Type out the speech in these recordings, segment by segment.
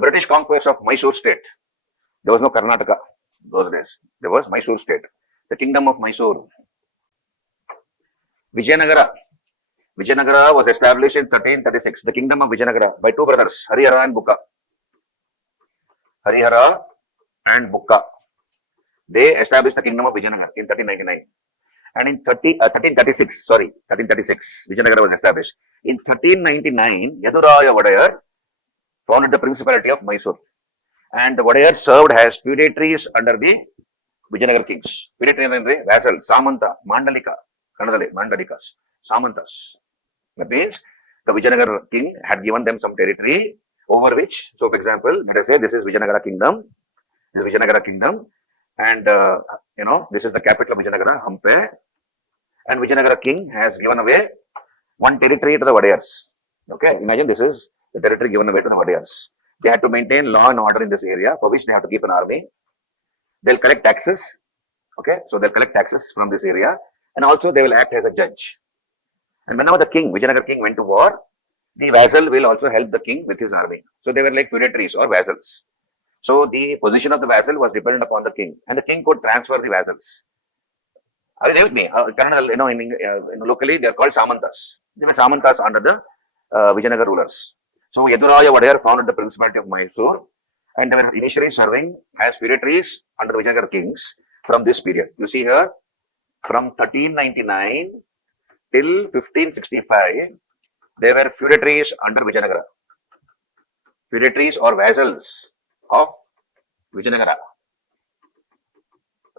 British conquest of Mysore state. There was no Karnataka those days. There was Mysore state. The kingdom of Mysore. Vijayanagara. Vijayanagara was established in 1336. The kingdom of Vijayanagara by two brothers, Harihara and Bukka. Harihara and Bukka. They established the kingdom of Vijayanagara in 1399. And in 1336, Vijayanagara was established. In 1399, Yaduraya Wodeyar founded the Principality of Mysore. And the Wodeyars served as feudatories under the Vijayanagara kings. Feudatories and vassals, Samanta, Mandalika, Kannadale, Mandalikas, Samantas. That means the Vijayanagara king had given them some territory over which, so for example, let us say this is Vijayanagara kingdom, and this is the capital of Vijayanagara, Hampe, and Vijayanagara king has given away one territory to the Wodeyars. Okay, imagine this is the territory given away to the Wodeyars. They had to maintain law and order in this area, for which they have to keep an army. They'll collect taxes. Okay, so they'll collect taxes from this area, and also they will act as a judge. And whenever the king, Vijayanagara king, went to war, the vassal will also help the king with his army. So they were like feudatories or vassals. So the position of the vassal was dependent upon the king, and the king could transfer the vassals. Are you there with me? Locally they are called Samantas. They were Samantas under the Vijayanagara rulers. So Yaduraya Wodeyar founded the Principality of Mysore, and they were initially serving as feudatories under Vijayanagara kings from this period. You see here, from 1399 till 1565, they were feudatories under Vijayanagara. Feudatories or vassals of Vijayanagara.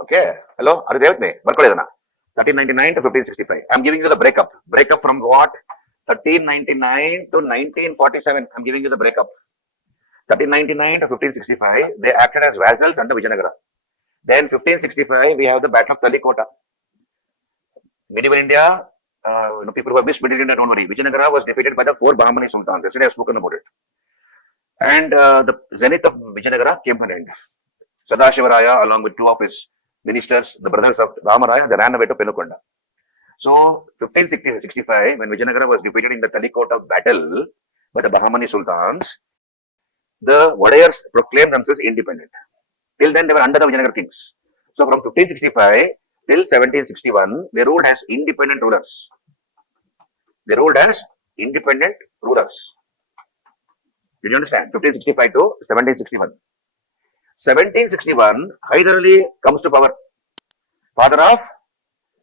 Okay. Hello? Are you there with me? 1399 to 1565. I'm giving you the breakup. Breakup from what? 1399 to 1947. I'm giving you the breakup. 1399 to 1565, they acted as vassals under Vijayanagara. Then 1565, we have the Battle of Talikota. Medieval India, people who have missed Medieval India, don't worry. Vijayanagara was defeated by the four Bahmani sultans. Yesterday I've spoken about it. And the zenith of Vijayanagara came to an end. Sadashivaraya, along with two of his ministers, the brothers of Ramaraya, they ran away to Penukonda. So, 1565, when Vijayanagara was defeated in the Talikota battle by the Bahmani sultans, the Wodeyars proclaimed themselves independent. Till then, they were under the Vijayanagara kings. So, from 1565 till 1761, they ruled as independent rulers. They ruled as independent rulers. Did you understand? 1565 to 1761. 1761, Hyder Ali comes to power. Father of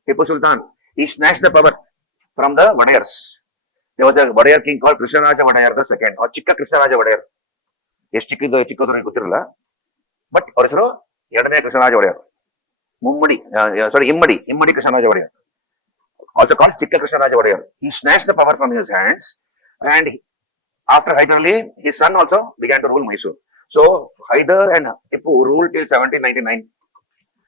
Tipu Sultan. He snatched the power from the Wodeyars. There was a Wodeyar king called Krishnaraja Wodeyar II or Chikka Krishnaraja Wodeyar. Yes, Chikka Kutirula. But also, Yadane Krishnaraja Wodeyar. Immadi Krishnaraja Wodeyar. Also called Chikka Krishnaraja Wodeyar. He snatched the power from his hands, and after Hyder Ali, his son also began to rule Mysore. So, Hyder and Tipu ruled till 1799.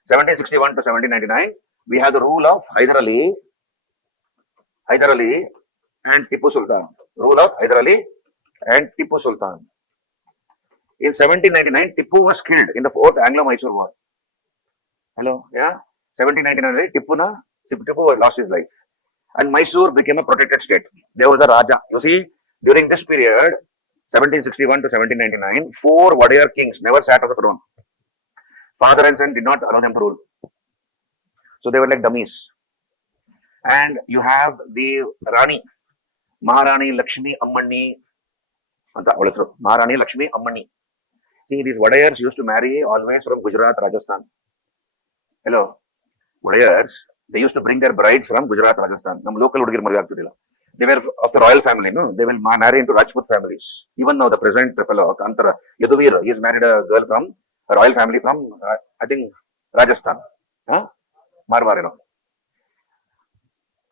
1761 to 1799, we have the rule of Hyder Ali and Tipu Sultan. Rule of Hyder Ali and Tipu Sultan. In 1799, Tipu was killed in the fourth Anglo-Mysore war. Hello? Yeah? 1799, Tipu lost his life. And Mysore became a protected state. There was a Raja. You see, during this period, 1761 to 1799, four Wodeyar kings never sat on the throne. Father and son did not allow them to rule. So they were like dummies. And you have the Rani, Maharani Lakshmi Ammani. Maharani Lakshmi Ammani. See, these Wodeyars used to marry always from Gujarat, Rajasthan. Hello. Wodeyars, they used to bring their brides from Gujarat, Rajasthan. Local they were of the royal family, no? They will marry into Rajput families. Even now, the present fellow, Kantara Yaduvir, he has married a girl from a royal family from, I think, Rajasthan. Marwar,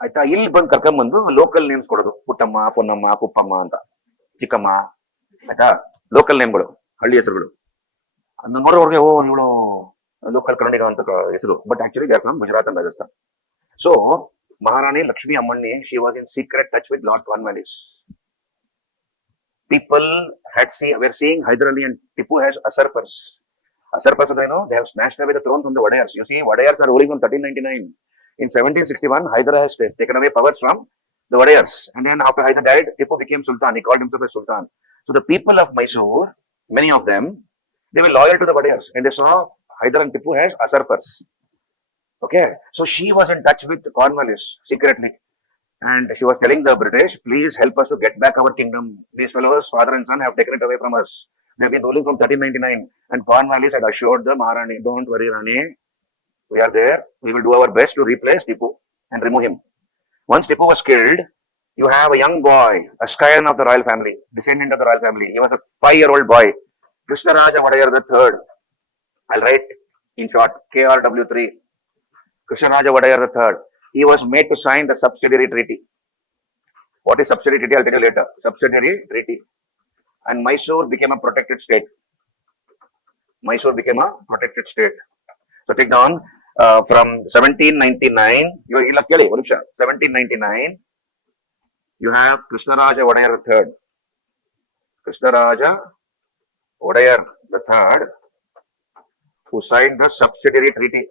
ಆಯ್ತಾ ಇಲ್ಲಿ ಬಂದು ಕರ್ಕೊಂಡ್ಬಂದು local names ಕೊಡೋದು ಪುಟ್ಟಮ್ಮ ಪೊನ್ನಮ್ಮ ಕುಪ್ಪಮ್ಮ ಅಂತ ಚಿಕ್ಕಮ್ಮ ಆಯ್ತಾ local ನೇಮ್ಗಳು ಹಳ್ಳಿ ಹೆಸರುಗಳು ಅದನ್ನ ನೋಡೋರ್ಗೆ ಓ ಇವಳು ಲೋಕಲ್ ಕನ್ನಡಿಗ ಅಂತ ಹೆಸರು but actually they are from Gujarat and Rajasthan so Maharani Lakshmi Ammani, she was in secret touch with Lord Cornwallis. People were seeing Hyder Ali and Tipu as usurpers. Usurpers, they have snatched away the throne from the Wodeyars. You see, Wodeyars are ruling from 1399. In 1761, Hyder has taken away powers from the Wodeyars. And then after Hyder died, Tipu became Sultan. He called himself a Sultan. So the people of Mysore many of them, they were loyal to the Wodeyars and they saw Hyder and Tipu as usurpers. Okay, so she was in touch with Cornwallis secretly and she was telling the British, please help us to get back our kingdom. These fellows, father and son, have taken it away from us. They've been ruling from 1399 and Cornwallis had assured the Maharani, don't worry Rani, we are there. We will do our best to replace Tipu and remove him. Once Tipu was killed, you have a young boy, a scion of the royal family, descendant of the royal family. He was a 5-year-old boy, Krishnaraja Wodeyar III. I'll write in short, KRW3. Krishnaraja Wodeyar III. He was made to sign the subsidiary treaty. What is subsidiary treaty? I'll tell you later. Subsidiary treaty. And Mysore became a protected state. Mysore became a protected state. So take down from 1799, 1799, you have Krishnaraja Wodeyar III. Krishnaraja Wodeyar III, who signed the subsidiary treaty.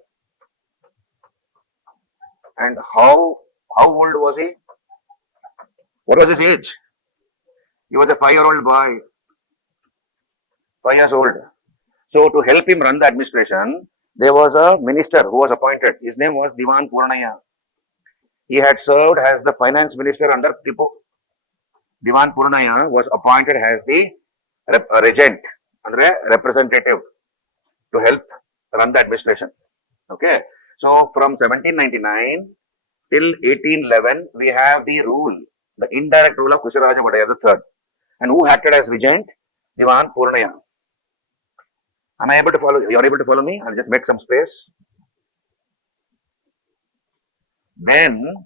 And how old was he? What was his age? He was a 5-year-old boy, 5 years old. So to help him run the administration, there was a minister who was appointed. His name was Diwan Purnaya. He had served as the finance minister under Tipu. Diwan Purnaya was appointed as the regent, representative to help run the administration. Okay. So from 1799 till 1811, we have the rule, the indirect rule of Krishnaraja Wodeyar III. And who acted as regent? Diwan Purnaya. Am I able to follow? You are able to follow me? I'll just make some space. Then,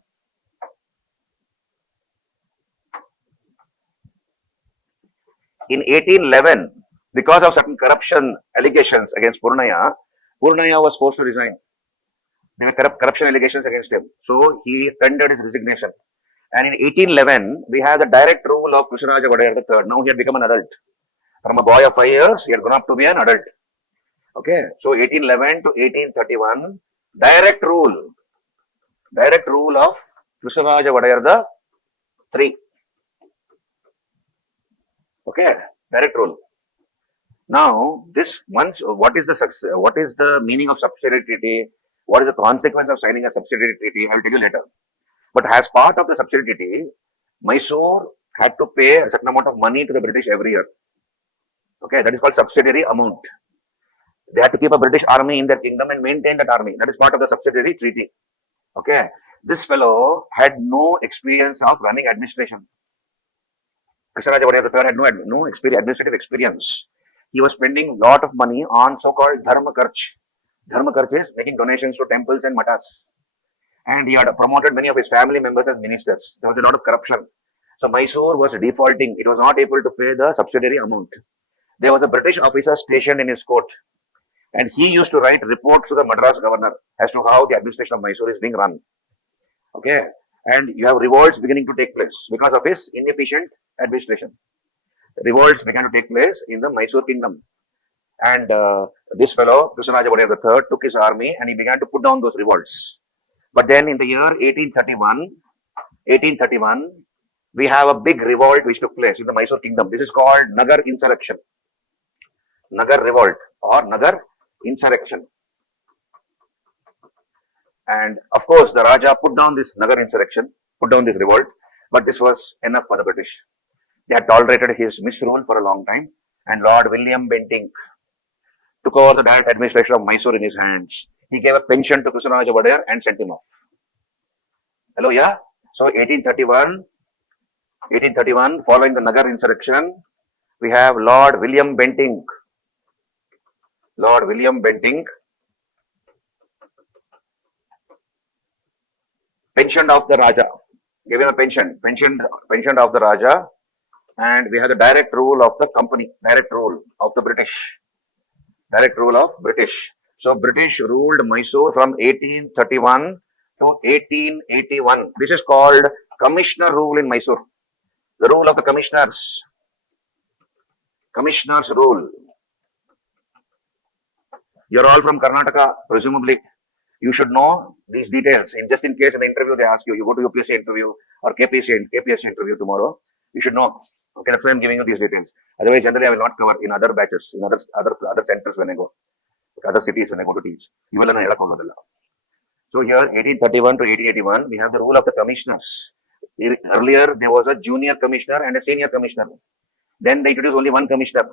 in 1811, because of certain corruption allegations against Purnaya, Purnaya was forced to resign. There were corruption allegations against him. So he tendered his resignation. And in 1811, we have the direct rule of Krishnaraja Wodeyar III. Now he had become an adult. From a boy of 5 years, he had grown up to be an adult. Okay, so 1811 to 1831, direct rule of Krishnaraja Wodeyar III. Okay, direct rule. Now, this once, what is the meaning of subsidiary treaty? What is the consequence of signing a subsidiary treaty? I'll tell you later. But as part of the subsidiary treaty, Mysore had to pay a certain amount of money to the British every year. Okay, that is called subsidiary amount. They had to keep a British army in their kingdom and maintain that army. That is part of the subsidiary treaty. Okay, this fellow had no experience of running administration. Krishnaraja Wodeyar III had no administrative experience. He was spending a lot of money on so-called dharma kharch. Dharma kharch is making donations to temples and matas. And he had promoted many of his family members as ministers. There was a lot of corruption. So Mysore was defaulting. It was not able to pay the subsidiary amount. There was a British officer stationed in his court. And he used to write reports to the Madras governor as to how the administration of Mysore is being run. Okay. And you have revolts beginning to take place because of his inefficient administration. Revolts began to take place in the Mysore Kingdom. And this fellow, Krishnaraja Wodeyar III, took his army and he began to put down those revolts. But then in the year 1831, we have a big revolt which took place in the Mysore Kingdom. This is called Nagar insurrection. Nagar revolt or Nagar insurrection. And of course, the Raja put down this Nagar insurrection, put down this revolt, but this was enough for the British. They had tolerated his misrule for a long time, and Lord William Bentinck took over the direct administration of Mysore in his hands. He gave a pension to Krishnaraja Wodeyar and sent him off. Hello, yeah? So 1831, following the Nagar insurrection, we have Lord William Bentinck. Lord William Bentinck pensioned off the Raja, gave him a pensioned off the Raja, and we have the direct rule of the company, direct rule of the British. So British ruled Mysore from 1831 to 1881. This is called commissioner rule in Mysore. The rule of the commissioners. Commissioners rule. You're all from Karnataka, presumably. You should know these details. Just in case in the interview they ask you, you go to UPSC interview or KPSC interview tomorrow, you should know Okay, that's why I'm giving you these details. Otherwise, generally, I will not cover in other batches, in other centers when I go, other cities when I go to teach. You will learn. So here, 1831 to 1881, we have the rule of the commissioners. Earlier, there was a junior commissioner and a senior commissioner. Then they introduced only one commissioner.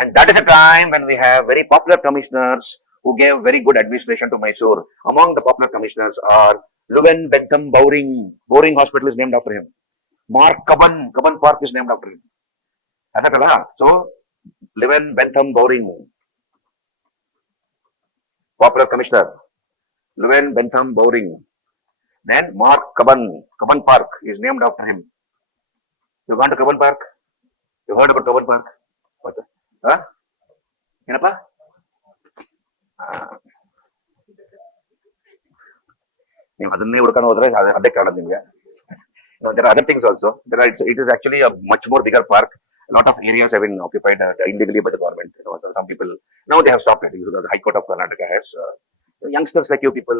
And that is a time when we have very popular commissioners who gave very good administration to Mysore. Among the popular commissioners are Leuven Bentham Bowring. Bowring Hospital is named after him. Mark Cubbon Park is named after him. So, Leuven Bentham Bowring, popular commissioner. Leuven Bentham Bowring. Then Mark Cubbon Park is named after him. You gone to Cubbon Park? You heard about Cubbon Park? What? Huh? ಏನಪ್ಪ ನೀವು ಅದನ್ನೇ ಹುಡ್ಕೊಂಡು ಹೋದ್ರೆ ಅದೇ ಕಾಣೋದು ನಿಮಗೆ. There are other things also. It is actually a much more bigger park. A lot of areas have been occupied illegally by the government. Some people now they have stopped it. The High Court of Karnataka has youngsters like you people.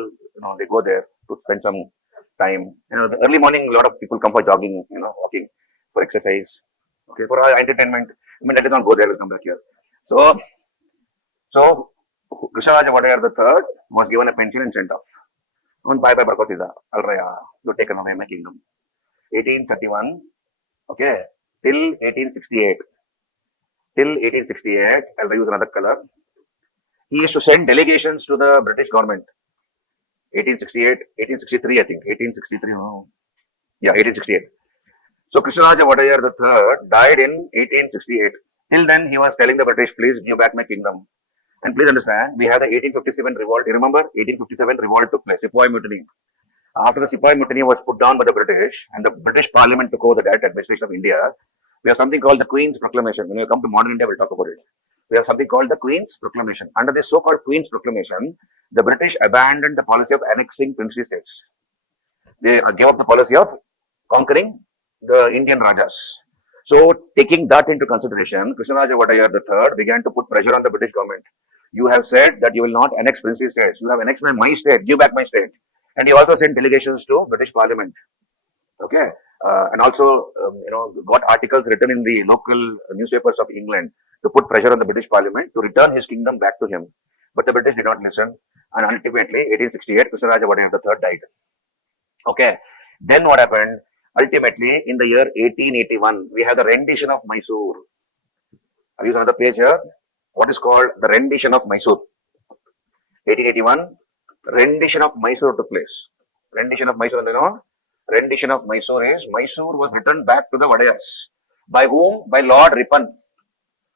They go there to spend some time. The early morning, a lot of people come for jogging. Walking for exercise. Okay, for entertainment. Let us not go there. We'll come back here. So Krishnaraja Wodeyar III was given a pension and sent off. Bye Barkotida. Alraya, you're taken away my kingdom. 1831, okay, till 1868. Till 1868, I'll use another color. He used to send delegations to the British government. 1868, 1863, I think. 1863, no. Yeah, 1868. So Krishnaraja Wodeyar III died in 1868. Till then, he was telling the British, please give back my kingdom. And please understand, we have the 1857 revolt. You remember? 1857 revolt took place, Sepoy Mutiny. After the Sepoy Mutiny was put down by the British and the British Parliament took over the direct administration of India, we have something called the Queen's Proclamation. When you come to modern India, we'll talk about it. We have something called the Queen's Proclamation. Under this so-called Queen's Proclamation, the British abandoned the policy of annexing princely states. They gave up the policy of conquering the Indian Rajas. So, taking that into consideration, Krishnaraja Wodeyar III began to put pressure on the British government. You have said that you will not annex princely states. You have annexed my state. Give back my state. And he also sent delegations to British Parliament. Okay, and also got articles written in the local newspapers of England to put pressure on the British Parliament to return his kingdom back to him. But the British did not listen, and ultimately, 1868, Krishnaraja Wodeyar III died. Okay, then what happened? Ultimately, in the year 1881, we have the rendition of Mysore. I'll use another page here. What is called the rendition of Mysore? 1881, rendition of Mysore took place. Rendition of Mysore, rendition of Mysore is Mysore was returned back to the Wodeyars. By whom? By Lord Ripon.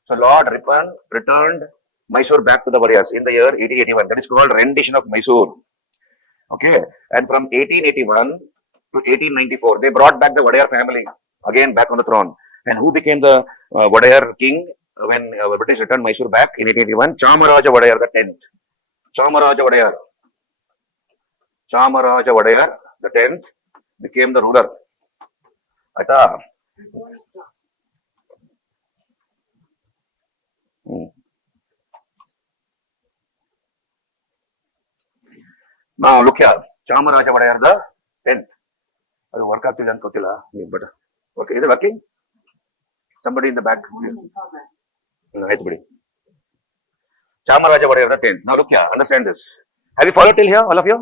So Lord Ripon returned Mysore back to the Wodeyars in the year 1881. That is called rendition of Mysore. Okay, and from 1881 to 1894, they brought back the Wodeyar family again back on the throne. And who became the Wodeyar king when British returned Mysore back in 1881? Chamaraja Wodeyar the 10th. Chamaraja Wodeyar. Chamaraja Wodeyar the 10th became the ruler. Aita. Now look here. Chamaraja Wodeyar the 10th. ಅದು work ಆಗ್ತಿದೆ ಅಂತ ಗೊತ್ತಿಲ್ಲ but okay ಇದೆ working somebody in the back ಆಯ್ತು ಬಿಡಿ. Chamaraja Wodeyar the 10th. Now look here, understand this. Have you followed till here, all of you?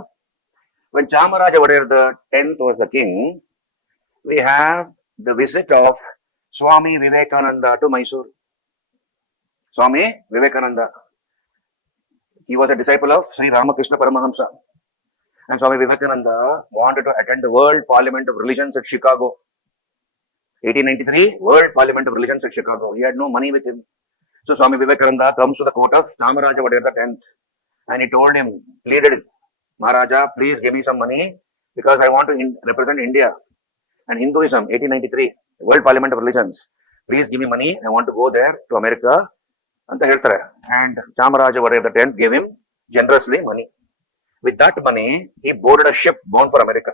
When Chamaraja Wodeyar the 10th was the king, we have the visit of Swami Vivekananda to Mysore. Swami Vivekananda. He was a disciple of Sri Ramakrishna Paramahamsa. And Swami Vivekananda wanted to attend the World Parliament of Religions at Chicago. 1893, World Parliament of Religions at Chicago. He had no money with him. So Swami Vivekananda comes to the court of Chamaraja Wodeyar the 10th and he told him, pleaded, Maharaja, please give me some money because I want to represent India and Hinduism. 1893, World Parliament of Religions. Please give me money. I want to go there to America. And Chamaraja Wodeyar the 10th gave him generously money. With that money, he boarded a ship bound for America.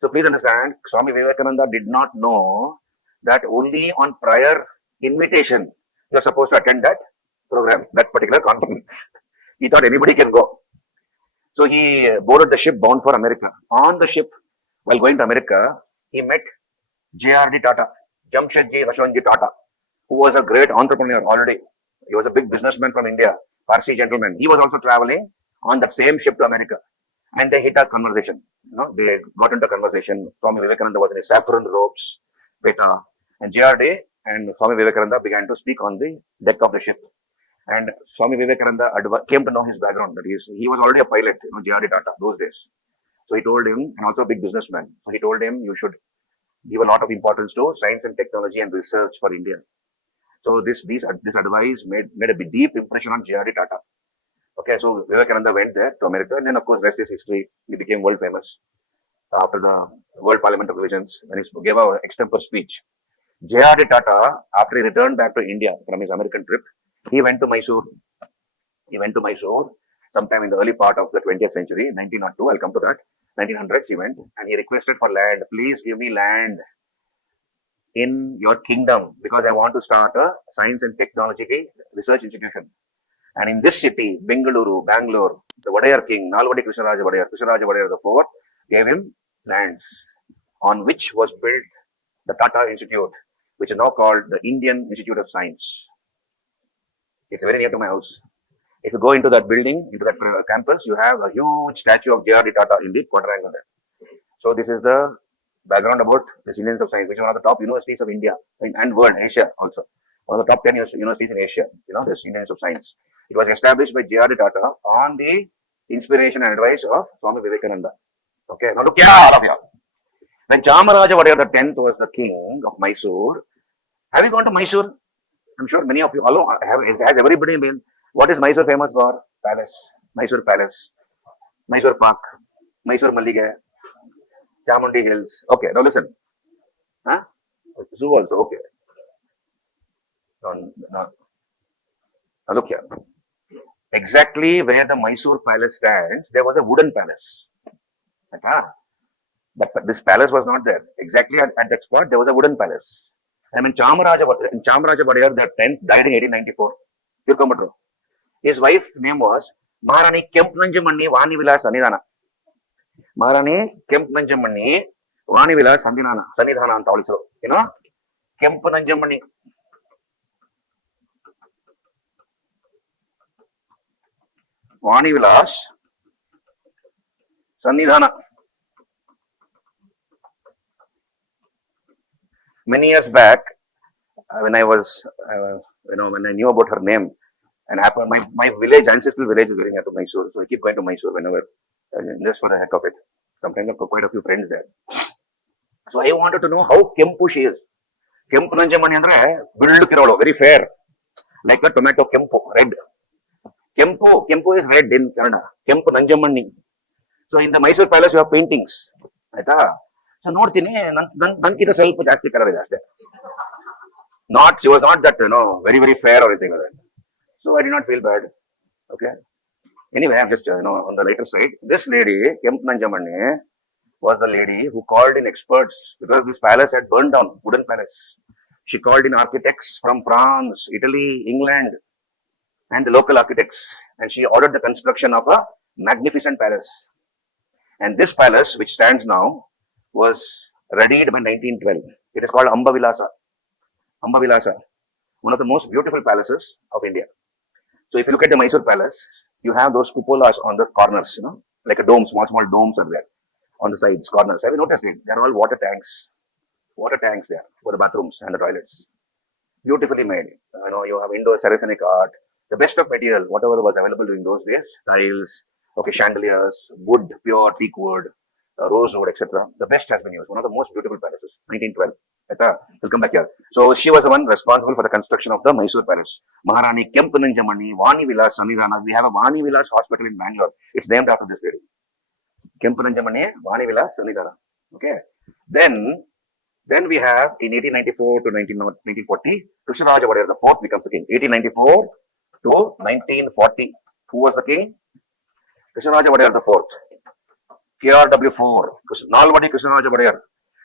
So please understand, Swami Vivekananda did not know that only on prior invitation you are supposed to attend that program, that particular conference. He thought anybody can go. So he boarded the ship bound for America. On the ship, while going to America, he met J.R.D. Tata. Jamshedji Yashwantji Tata, who was a great entrepreneur already. He was a big businessman from India, Parsi gentleman. He was also traveling on that same ship to America. And they hit a conversation. They got into a conversation. Swami Vivekananda was in his saffron robes, Beta, and JRD and Swami Vivekananda began to speak on the deck of the ship. And Swami Vivekananda came to know his background, that he was already a pilot, JRD Tata, those days. So he told him, and also a big businessman. So he told him, you should give a lot of importance to science and technology and research for India. So this advice made a deep impression on JRD Tata. Okay, so Vivekananda went there to America, and then of course, rest is history. He became world famous after the World Parliament of Religions when he gave an extempore speech. JRD Tata, after he returned back to India from his American trip, he went to Mysore. He went to Mysore sometime in the early part of the 20th century, 1902. I'll come to that. 1900s he went and he requested for land. Please give me land in your kingdom because I want to start a science and technology research institution. And in this city, Bengaluru, Bangalore, the Wodeyar king, Nalvadi Krishnaraja Wodeyar IV, gave him lands on which was built the Tata Institute, which is now called the Indian Institute of Science. It's very near to my house. If you go into that building, into that campus, you have a huge statue of JRD Tata in the quadrangle there. So this is the background about this Indian Institute of Science, which is one of the top universities of India and world, Asia also. One of the top 10 universities in Asia, this Indian Institute of Science. It was established by JRD Tata on the inspiration and advice of Swami Vivekananda. Okay, now look here, all of you. When Chamaraja Wodeyar the 10th was the king of Mysore, have you gone to Mysore? I'm sure many of you has everybody been. What is Mysore famous for? Palace. Mysore Palace. Mysore Park. Mysore Mallige. Chamundi Hills. Okay, now listen. Huh? Zoo also, okay. No. Now look here. Exactly where the Mysore Palace stands, there was a wooden palace. But this palace was not there. Exactly at that spot, there was a wooden palace. And when Chamaraja Wodeyar, that 10th, died in 1894, you come to know. His wife's name was Maharani Kempnanjamanni Vani Vilas Sanidhana. Maharani Kempnanjamanni Vani Vilas Sanidhana also. Kempnanjamanni. Vani Vilas Sanidhana. Many years back, when I was, when I knew about her name, and my village, ancestral village is very near to Mysore, so I keep going to Mysore whenever, just for the heck of it. Sometimes I've got quite a few friends there. So I wanted to know how Kempu she is. Kempu Nanjamani andre build kirolo, very fair, like a tomato Kempu, red. Kempu is red in Kannada. Kempu Nanjamani. So in the Mysore Palace, you have paintings. So ನೋಡ್ತೀನಿ ನನ್ಕಿಂತ ಸ್ವಲ್ಪ ಜಾಸ್ತಿ colour ಇದೆ ಅಷ್ಟೇ. She was not that very very fair or anything like that. So I did not feel bad. Okay. Anyway, I'm just on the lighter side. This lady Kemp Nanjamanni was the lady who called in experts because this palace had burned down, wooden palace. She called in architects from France, Italy, England, and the local architects, and she ordered the construction of a magnificent palace. And this palace, which stands now, was readied by 1912. It is called Amba Vilasa, one of the most beautiful palaces of India. So if you look at the Mysore Palace, you have those cupolas on the corners, like a dome, small domes are there on the sides, corners. Have you noticed it? They are all water tanks there for the bathrooms and the toilets. Beautifully made. You have Indo-Saracenic art, the best of material, whatever was available during those days, tiles, chandeliers, wood, pure teak wood, rosewood, etc. The best has been used. One of the most beautiful palaces, 1912. We'll come back here. So she was the one responsible for the construction of the Mysore Palace. Maharani Kempananjamani, Vani Vilas Sanidhana. We have a Vani Vilas hospital in Bangalore. It's named after this lady. Kempananjamani, Vani Vilas Sanidhana. Okay. Then we have in 1894 to 1940, Krishnaraja Wodeyar the fourth becomes the king. 1894 to 1940. Who was the king? Krishnaraja Wodeyar the fourth. KRW4, Nalvadi Krishnaraja Wodeyar.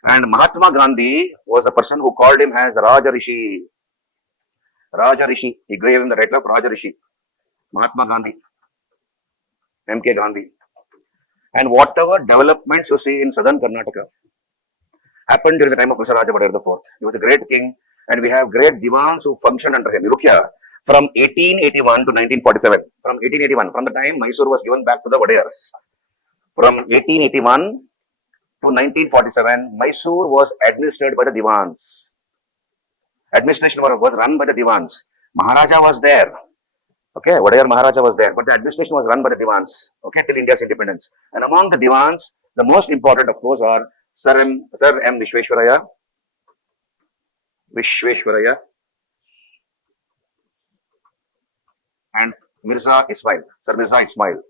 And Mahatma Gandhi was the person who called him as Raja Rishi. Raja Rishi. He gave him the title of Raja Rishi. Mahatma Gandhi. MK Gandhi. And whatever developments you see in southern Karnataka, happened during the time of Krishnaraja Vadiyar IV. He was a great king, and we have great divans who functioned under him. You look here, from 1881 to 1947. From 1881, from the time Mysore was given back to the Wodeyars, from 1881 to 1947, Mysore was administered by the divans. Administration was run by the divans. Maharaja was there. Okay, Wodeyar Maharaja was there, but the administration was run by the divans. Okay, till India's independence. And among the divans, the most important, of course, are Sir M. Vishweshwaraya, and Mirza Ismail, Sir Mirza Ismail,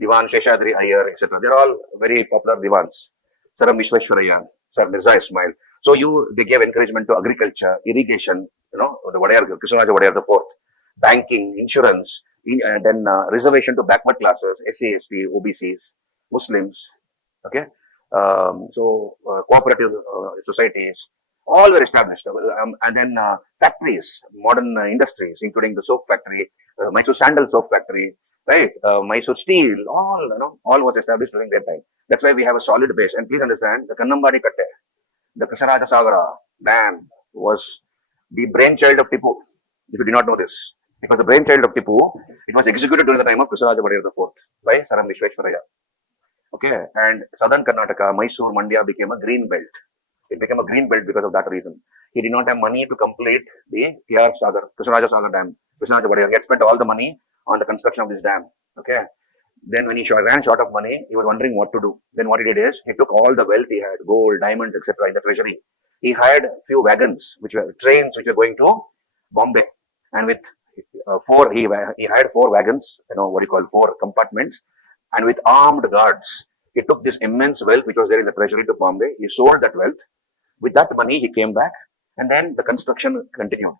Diwan Sheshadri Iyer, etc. They're all very popular divans. Sir M. Vishweshwaraya, Sir Mirza Ismail. So they gave encouragement to agriculture, irrigation, the Wodeyar, Krishnaraja Vadiyar IV, banking, insurance, and then reservation to backward classes, SC, ST, OBCs, Muslims. Okay, cooperative societies, all were established, and then factories, modern industries, including the soap factory, Mysore sandal soap factory, right? Mysore steel, all was established during that time. That's why we have a solid base. And please understand, the Kannambadi Katte, the Krishnaraja Sagara Dam was the brainchild of Tipu. If you do not know this, it was the brainchild of Tipu. It was executed during the time of Krishnaraja Vadiyar IV by Sir M. Vishweshwaraya. Okay, and southern Karnataka, Mysore, Mandya became a green belt. It became a green belt because of that reason. He did not have money to complete the KR Sagar, Krishnaraja Sagar Dam, Krishnaraja Vadiyar. He had spent all the money on the construction of this dam. Okay, then when he ran short of money, he was wondering what to do. Then what he did is, he took all the wealth he had, gold, diamonds, etc., in the treasury. He hired a few wagons, which were trains, which were going to Bombay, and with he hired 4 wagons, four compartments, and with armed guards, he took this immense wealth which was there in the treasury to Bombay. He sold that wealth. With that money, he came back, and then the construction continued.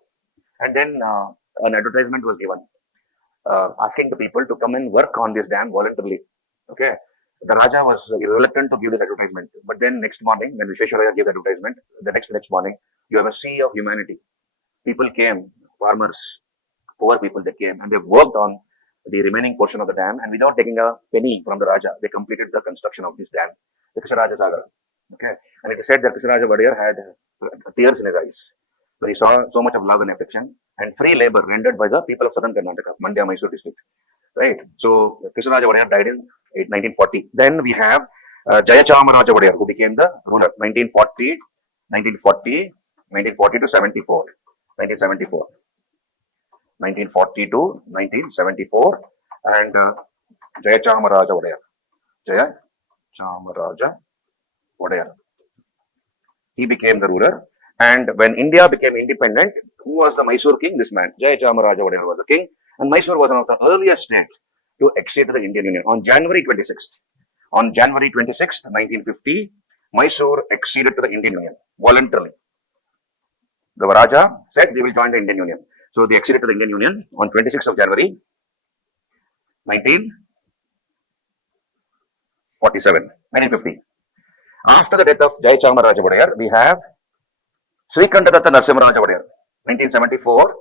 And then an advertisement was given, asking the people to come and work on this dam voluntarily. Okay, the Raja was reluctant to give this advertisement, but then next morning, when Vishweshwaraya gave the advertisement, the next morning, you have a sea of humanity. People came, farmers, poor people, they came, and they worked on the remaining portion of the dam, and without taking a penny from the Raja, they completed the construction of this dam, the Krishnaraja Sagar. Okay, and it is said that Krishnaraja Vadiyar had tears in his eyes when he saw so much of love and affection and free labor rendered by the people of southern Karnataka, Mandya, Mysore district. Right. So Krishnaraja Vadiyar died in 1940. Then we have Jayachamaraja Vadiyar, who became the ruler 1940 to 74, 1974. 1940 to 1974, and Jayachamaraja Wodeyar. Jayachamaraja Wodeyar. He became the ruler, and when India became independent, who was the Mysore king? This man, Jayachamaraja Wodeyar, was the king, and Mysore was one of the earliest states to accede to the Indian Union. On January 26th, 1950, Mysore acceded to the Indian Union voluntarily. The Raja said, "We will join the Indian Union." So they acceded to the Indian Union on 26th of January 1950. After the death of Jayachamaraja Wodeyar, we have Srikantadatta Narasimharaja Wodeyar, 1974.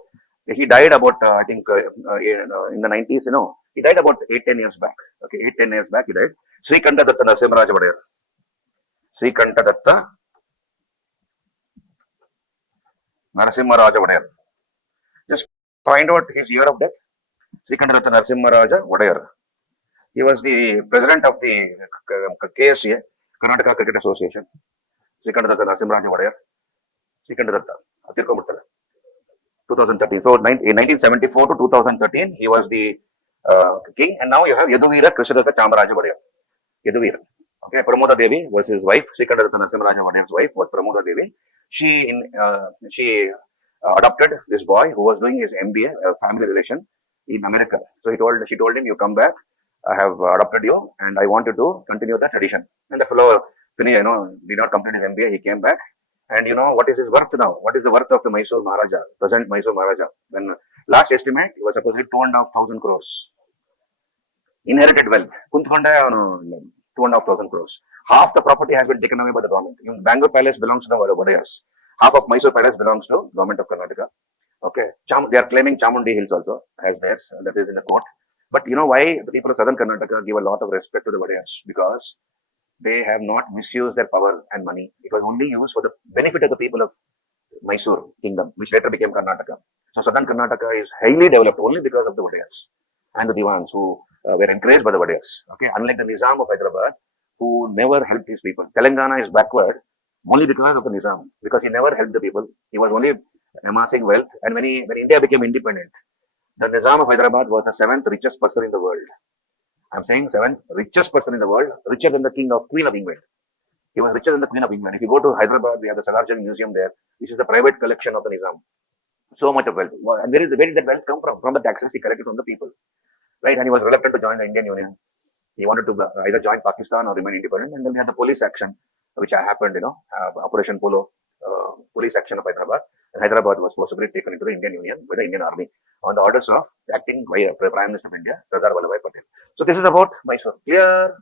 He died about, in the 90s, he died about 8-10 years back. Okay, 8-10 years back he died. Srikantadatta Narasimharaja Wodeyar. Srikantadatta Narasimharaja Wodeyar. Just find out his year of death. Srikantadatta Narasimharaja Wodeyar. He was the president of the KSA, Karnataka Cricket Association. Srikantadatta Narasimharaja Wodeyar. Srikantadatta. 2013. So in 1974 to 2013, he was the king. And now you have Yaduvira Krishnadatta Chamaraja Wodeyar. Yaduvira. Okay, Pramoda Devi was his wife. Srikantadatta Narasimharaja Wodeyar's wife was Pramoda Devi. She adopted this boy who was doing his MBA, family relation, in America. So she told him, "You come back. I have adopted you, and I want you to continue the tradition." And the fellow, did not complete his MBA. He came back, and what is his worth now? What is the worth of the Mysore Maharaja, present Mysore Maharaja? When last estimate, he was supposedly 2,500 crores. Inherited wealth, 2,500 crores. Half the property has been taken away by the government. Even Bangalore Palace belongs to the Wodeyars. Half of Mysore Palace belongs to government of Karnataka. Okay, they are claiming Chamundi Hills also as theirs. That is in the court. But you know why the people of southern Karnataka give a lot of respect to the Wodeyars? Because they have not misused their power and money. It was only used for the benefit of the people of Mysore Kingdom, which later became Karnataka. So southern Karnataka is highly developed only because of the Wodeyars and the Diwans who were encouraged by the Wodeyars. Okay, unlike the Nizam of Hyderabad, who never helped his people. Telangana is backward only because of the Nizam, because he never helped the people. He was only amassing wealth. And when India became independent, the Nizam of Hyderabad was the seventh richest person in the world. I'm saying seventh richest person in the world, richer than the Queen of England. He was richer than the Queen of England. If you go to Hyderabad, we have the Salarjung Museum there. This is the private collection of the Nizam. So much of wealth. And where did that wealth come from? From the taxes he collected from the people. Right? And he was reluctant to join the Indian Union. He wanted to either join Pakistan or remain independent. And then we had the police action, which happened, Operation Polo, police action of Hyderabad. And Hyderabad was forcibly taken into the Indian Union by the Indian Army on the orders of acting Prime Minister of India, Sardar Vallabhbhai Patel. So this is about Mysore. Clear?